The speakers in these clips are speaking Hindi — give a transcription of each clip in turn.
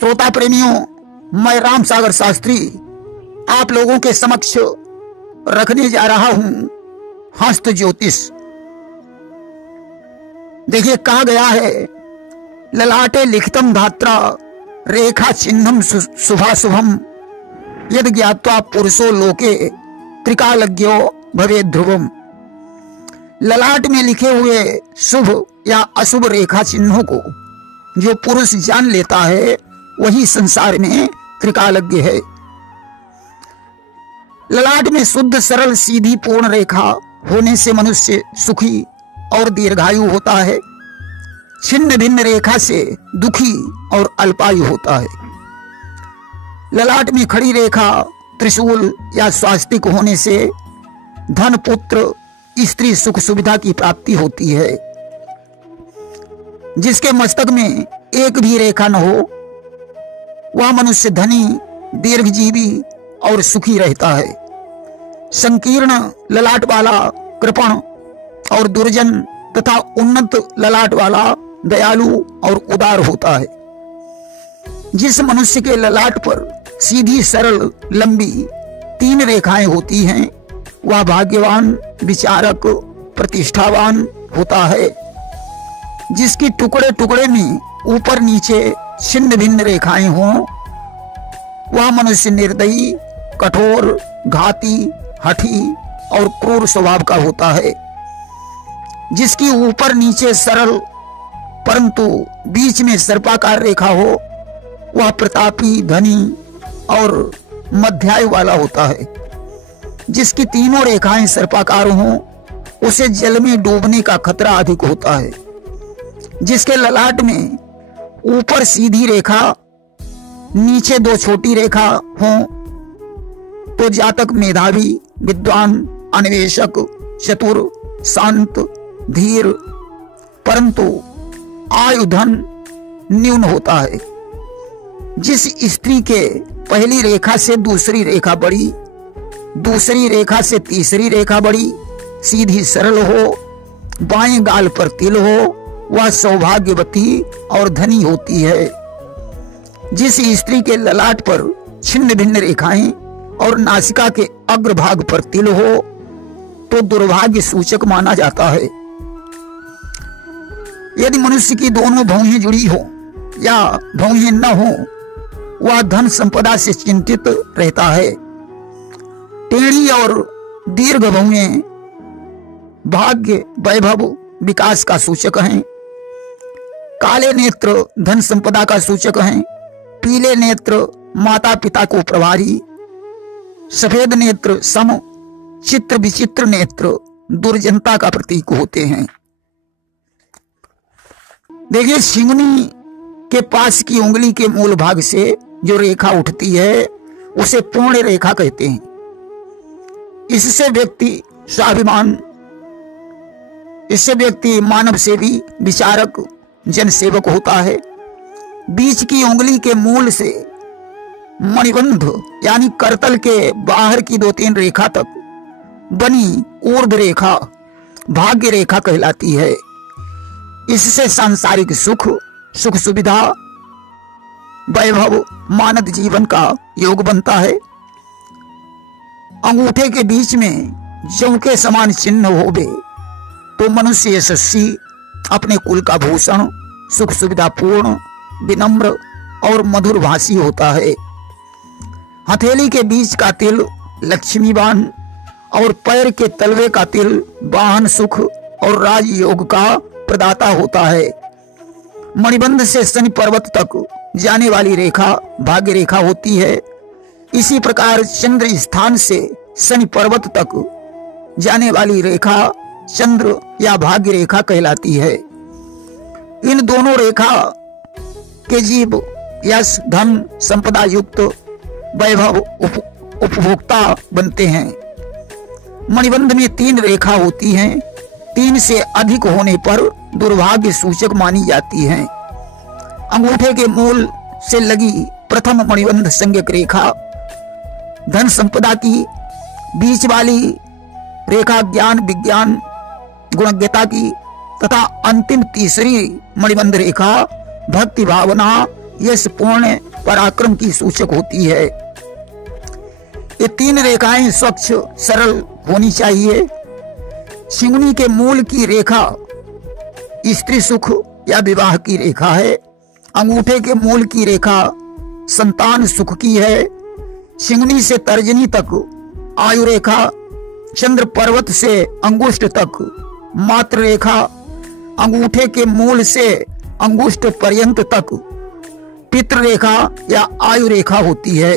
श्रोता प्रेमियों, मैं राम सागर शास्त्री आप लोगों के समक्ष रखने जा रहा हूं हस्त ज्योतिष। देखिए, कहा गया है ललाटे लिखितम धात्रा रेखा चिन्हम शुभाशुभम यद ज्ञात्वा पुरुषो लोके त्रिकालज्ञो भवे ध्रुवम। ललाट में लिखे हुए शुभ या अशुभ रेखा चिन्हों को जो पुरुष जान लेता है वही संसार में त्रिकालज्ञ है। ललाट में शुद्ध सरल सीधी पूर्ण रेखा होने से मनुष्य सुखी और दीर्घायु होता है। छिन्न भिन्न रेखा से दुखी और अल्पायु होता है। ललाट में खड़ी रेखा त्रिशूल या स्वास्तिक होने से धन पुत्र स्त्री सुख सुविधा की प्राप्ति होती है। जिसके मस्तक में एक भी रेखा न हो वह मनुष्य धनी दीर्घजीवी और सुखी रहता है। संकीर्ण ललाट वाला कृपण और दुर्जन तथा उन्नत ललाट वाला दयालु और उदार होता है। जिस मनुष्य के ललाट पर सीधी सरल लंबी 3 रेखाएं होती हैं वह भाग्यवान विचारक प्रतिष्ठावान होता है। जिसकी टुकड़े टुकड़े में ऊपर नीचे छिन्न भिन्न रेखाएं हों वह मनुष्य निर्दयी कठोर घाती हठी और क्रूर स्वभाव का होता है। जिसकी ऊपर नीचे सरल परंतु बीच में सर्पाकार रेखा हो वह प्रतापी धनी और मध्यायु वाला होता है। जिसकी तीनों रेखाएं सर्पाकार हों उसे जल में डूबने का खतरा अधिक होता है। जिसके ललाट में ऊपर सीधी रेखा नीचे 2 छोटी रेखा हों तो जातक मेधावी विद्वान अन्वेषक चतुर शांत धीर परंतु आयु धन न्यून होता है। जिस स्त्री के पहली रेखा से दूसरी रेखा बड़ी दूसरी रेखा से तीसरी रेखा बड़ी सीधी सरल हो बाएं गाल पर तिल हो वह सौभाग्यवती और धनी होती है। जिस स्त्री के ललाट पर छिन्न भिन्न रेखाएं और नासिका के अग्रभाग पर तिल हो तो दुर्भाग्य सूचक माना जाता है। यदि मनुष्य की दोनों भौहें जुड़ी हो या भौहें न हो वह धन संपदा से चिंतित रहता है। टेढ़ी और दीर्घ भौहें भाग्य वैभव विकास का सूचक हैं। काले नेत्र धन संपदा का सूचक हैं। पीले नेत्र माता पिता को प्रभारी। सफेद नेत्र सम चित्र विचित्र नेत्र दुर्जनता का प्रतीक होते हैं। देखिए, सिंगनी के पास की उंगली के मूल भाग से जो रेखा उठती है उसे पूर्ण रेखा कहते हैं। इससे व्यक्ति मानव सेवी विचारक जनसेवक होता है। बीच की उंगली के मूल से मणिबंध यानी करतल के बाहर की 2-3 रेखा तक बनी ऊर्ध्व रेखा भाग्य रेखा कहलाती है। इससे सांसारिक सुख सुख सुविधा वैभव मानव जीवन का योग बनता है। अंगूठे के बीच में जौ के समान चिन्ह होवे तो मनुष्य यशस्वी अपने कुल का भूषण सुख सुविधा पूर्ण विनम्र और मधुर भाषी होता है। हथेली के बीच का तिल लक्ष्मीवान और पैर के तलवे का तिल वाहन सुख और राजयोग का प्रदाता होता है। मणिबंध से शनि पर्वत तक जाने वाली रेखा भाग्य रेखा होती है। इसी प्रकार चंद्र स्थान से शनि पर्वत तक जाने वाली रेखा चंद्र या भाग्य रेखा कहलाती है। इन दोनों रेखा के जीव यश धन संपदा युक्त वैभव उपभोक्ता बनते हैं। मणिबंध में 3 रेखा होती हैं। 3 से अधिक होने पर दुर्भाग्य सूचक मानी जाती हैं। अंगूठे के मूल से लगी प्रथम मणिबंध संज्ञक रेखा धन संपदा की, बीच वाली रेखा ज्ञान विज्ञान गुणज्ञता की तथा अंतिम तीसरी मणिबंध रेखा भक्ति भावना यश पूर्ण पराक्रम की सूचक होती है। ये 3 रेखाएं स्वच्छ सरल होनी चाहिए। शिंगनी के मूल की रेखा स्त्री सुख या विवाह की रेखा है। अंगूठे के मूल की रेखा संतान सुख की है। शिंगनी से तर्जनी तक आयु रेखा, चंद्र पर्वत से अंगुष्ठ तक मात्र रेखा, अंगूठे के मूल से अंगुष्ठ पर्यंत तक पितृ रेखा या आयु रेखा होती है,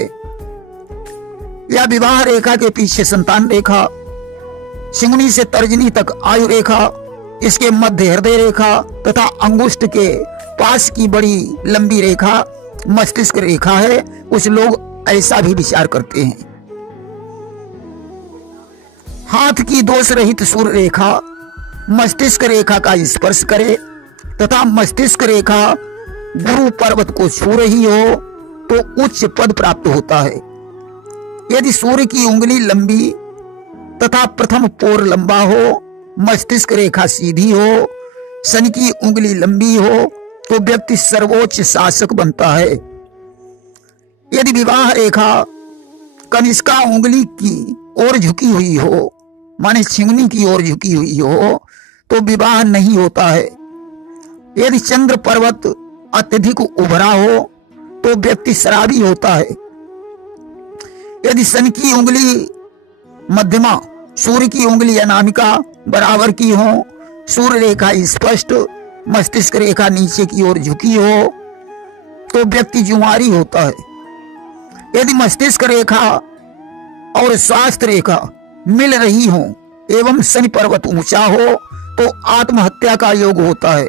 या विवाह रेखा के पीछे संतान रेखा। शिंगनी से तर्जनी तक आयु रेखा, इसके मध्य हृदय रेखा तथा अंगुष्ठ के पास की बड़ी लंबी रेखा मस्तिष्क रेखा है। कुछ लोग ऐसा भी विचार करते हैं। हाथ की दोष रहित सूर्य रेखा मस्तिष्क रेखा का स्पर्श करे तथा मस्तिष्क रेखा गुरु पर्वत को छू रही हो तो उच्च पद प्राप्त होता है। यदि सूर्य की उंगली लंबी तथा प्रथम पोर लंबा हो, मस्तिष्क रेखा सीधी हो, शनि की उंगली लंबी हो तो व्यक्ति सर्वोच्च शासक बनता है। यदि विवाह रेखा कनिष्का उंगली की ओर झुकी हुई हो, माने छिंगनी की ओर झुकी हुई हो, तो विवाह नहीं होता है। यदि चंद्र पर्वत अत्यधिक उभरा हो तो व्यक्ति शराबी होता है। यदि शनि की उंगली मध्यमा, सूर्य की उंगली अनामिका बराबर की हो, सूर्य रेखा स्पष्ट, मस्तिष्क रेखा नीचे की ओर झुकी हो तो व्यक्ति जुआरी होता है। यदि मस्तिष्क रेखा और स्वास्थ्य रेखा मिल रही हो एवं शनि पर्वत ऊंचा हो तो आत्महत्या का योग होता है।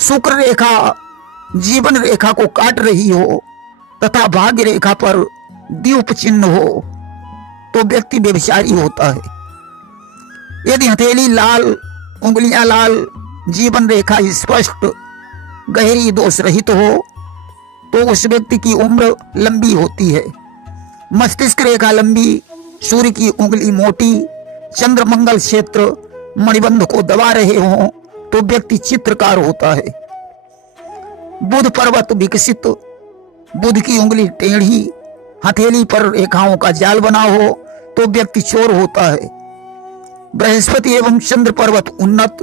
शुक्र रेखा जीवन रेखा को काट रही हो तथा भाग्य रेखा पर द्वीप चिन्ह हो तो व्यक्ति व्यभिचारी होता है। यदि हथेली लाल, उंगलियां लाल, जीवन रेखा स्पष्ट, गहरी दोष रहित हो तो उस व्यक्ति की उम्र लंबी होती है। मस्तिष्क रेखा लंबी, सूर्य की उंगली मोटी, चंद्र मंगल क्षेत्र मणिबंध को दबा रहे हों तो व्यक्ति चित्रकार होता है। बुध पर्वत विकसित, बुध की उंगली टेढ़ी, हथेली पर रेखाओं का जाल बना हो तो व्यक्ति चोर होता है। बृहस्पति एवं चंद्र पर्वत उन्नत,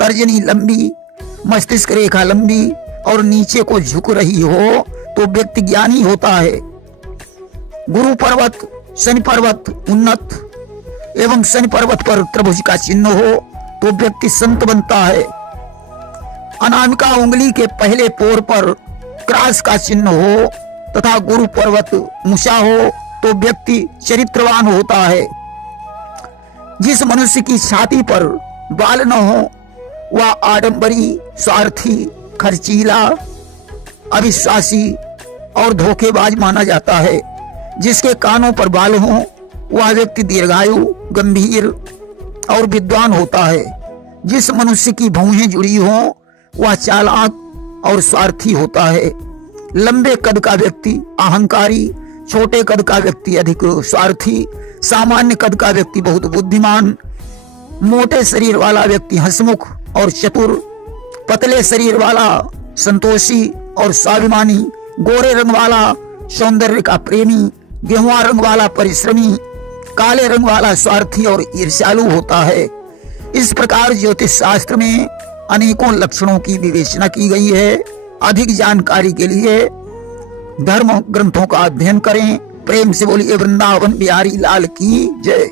तर्जनी लंबी, मस्तिष्क रेखा लंबी और नीचे को झुक रही हो तो व्यक्ति ज्ञानी होता है। गुरु पर्वत, शनि पर्वत उन्नत एवं शनि पर्वत पर त्रिभुज का चिन्ह हो तो व्यक्ति संत बनता है। अनामिका उंगली के पहले पोर पर क्रॉस का चिन्ह हो तथा गुरु पर्वत ऊंचा हो तो व्यक्ति चरित्रवान होता है। जिस मनुष्य की छाती पर बाल न हो वह आडंबरी, स्वार्थी, खर्चीला, अविश्वासी और धोखेबाज माना जाता है। जिसके कानों पर बाल हो वह व्यक्ति दीर्घायु, गंभीर और विद्वान होता है। जिस मनुष्य की भौहें जुड़ी हो वह चालाक और स्वार्थी होता है। लंबे कद का व्यक्ति अहंकारी, छोटे कद का व्यक्ति अधिक स्वार्थी, सामान्य कद का व्यक्ति बहुत बुद्धिमान, मोटे शरीर वाला व्यक्ति हंसमुख और चतुर, पतले शरीर वाला संतोषी और स्वाभिमानी, गोरे रंग वाला सौंदर्य का प्रेमी, गेहुआ रंग वाला परिश्रमी, काले रंग वाला स्वार्थी और ईर्ष्यालु होता है। इस प्रकार ज्योतिष शास्त्र में अनेकों लक्षणों की विवेचना की गई है। अधिक जानकारी के लिए धर्म ग्रंथों का अध्ययन करें। प्रेम से बोलिए वृंदावन बिहारी लाल की जय।